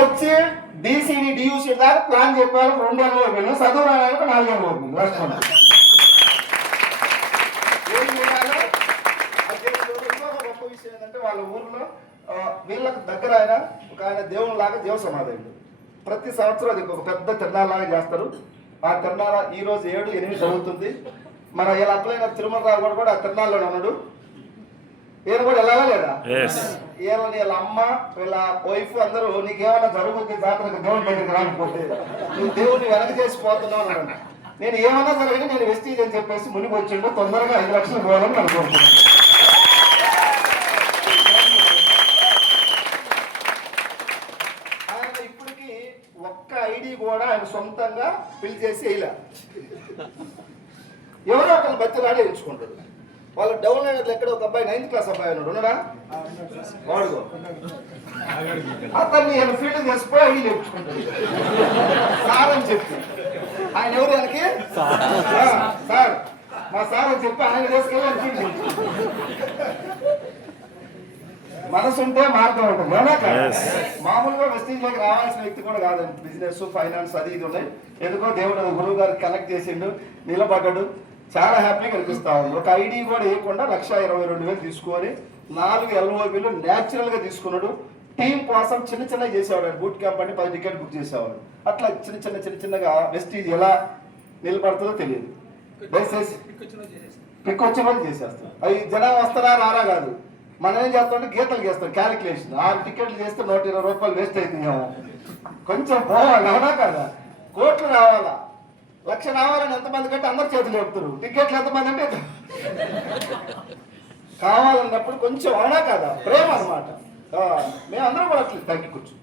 వచ్చి డిసిడి డియూసీ దాకా ప్లాన్ చెప్పారు 2 ఏళ్ళు అయిపోయింది, చదువు రాయడానికి 4 ఏళ్ళు అవుతుంది. రాష్ట్రంలో ఏం చేయాలి? గొప్ప విషయం ఏంటంటే వాళ్ళ ఊర్లో వీళ్ళకి దగ్గర ఒక ఆయన దేవునిలాగా జీవ సమాధుడు. ప్రతి సంవత్సరం అది ఒక పెద్ద తిరణాలాగా చేస్తారు. ఆ తిరణాల ఈ రోజు 7, 8 జరుగుతుంది. మన ఇలా అప్లైన తిరుమలరావు కూడా ఆ తిరణాల్లోనే ఉన్నాడు. ఈయన కూడా వెళ్ళాలా లేదా? వీళ్ళ అమ్మ వీళ్ళ వైఫ్ అందరూ నీకేమన్నా జరుగుతుంది జాతరకు దేవుని దగ్గరికి రాకపోతే నువ్వు దేవుని వెనక చేసిపోతున్నావు అన్నాడు. నేను ఏమన్నా జరగని నేను వెస్టీజ్ అని చెప్పేసి మునిగి వచ్చిండు, తొందరగా 5 లక్షలు పోవాలని అనుకుంటున్నాను. ఆయన ఇప్పటికి ఒక్క ఐడి కూడా ఆయన సొంతంగా ఫిల్ చేసి వేయలే. ఎవరో ఒకళ్ళు బతిలాడే ఎంచుకుంటారు. వాళ్ళు డౌన్ అయినట్లు ఎక్కడ ఒక అబ్బాయి 9th క్లాస్ అబ్బాయి ఉన్నాడా వాడుకో అతన్ని ఆయన ఫీల్డ్ చేసిపోయి ఐడి నేర్చుకుంటాడు సార్ అని చెప్పి. ఆయన ఎవరు ఆయనకి సార్ మా సార్ అని చెప్పి ఆయన తీసుకెళ్ళి మనసు ఉంటే మార్గం ఉంటుంది. మామూలుగా వెస్టీజ్లోకి రావాల్సిన వ్యక్తి కూడా కాదండి. బిజినెస్ ఫైనాన్స్ అది ఇది ఉన్నాయి. ఎందుకో దేవుడు గురువు గారు కనెక్ట్ చేసిండు, నిలబడ్డాడు. చాలా హ్యాపీగా కనిపిస్తా ఉంది. ఒక ఐడి కూడా వేయకుండా 1,22,000 తీసుకొని 4 LOBలు న్యాచురల్ గా తీసుకున్నాడు. టీం కోసం చిన్న చేసేవాడు. బూట్ క్యాంప్ అని 10 టికెట్ బుక్ చేసేవాడు. అట్లా చిన్నగా వెస్టీజ్ ఎలా నిలబడుతుందో తెలియదు. దయచేసి పిక్ వచ్చిన వాళ్ళు చేసేస్తాం. అవి జనం వస్తారా రారా కాదు, మనం ఏం చేస్తామంటే గీతలు చేస్తాం. క్యాలిక్యులేషన్ 6 టికెట్లు చేస్తే 120 రూపాయలు వేస్ట్ అవుతున్నాము. కొంచెం పోవాలి అవునా కదా? కోట్లు రావాలా, 1,00,000 రావాలని ఎంతమంది కంటే అందరు చేతులు చెప్తారు. టికెట్లు ఎంతమంది అంటే కావాలన్నప్పుడు కొంచెం అవునా కదా? ప్రేమ అనమాట. మేమందరం కూడా అట్లా తగ్గి కూర్చు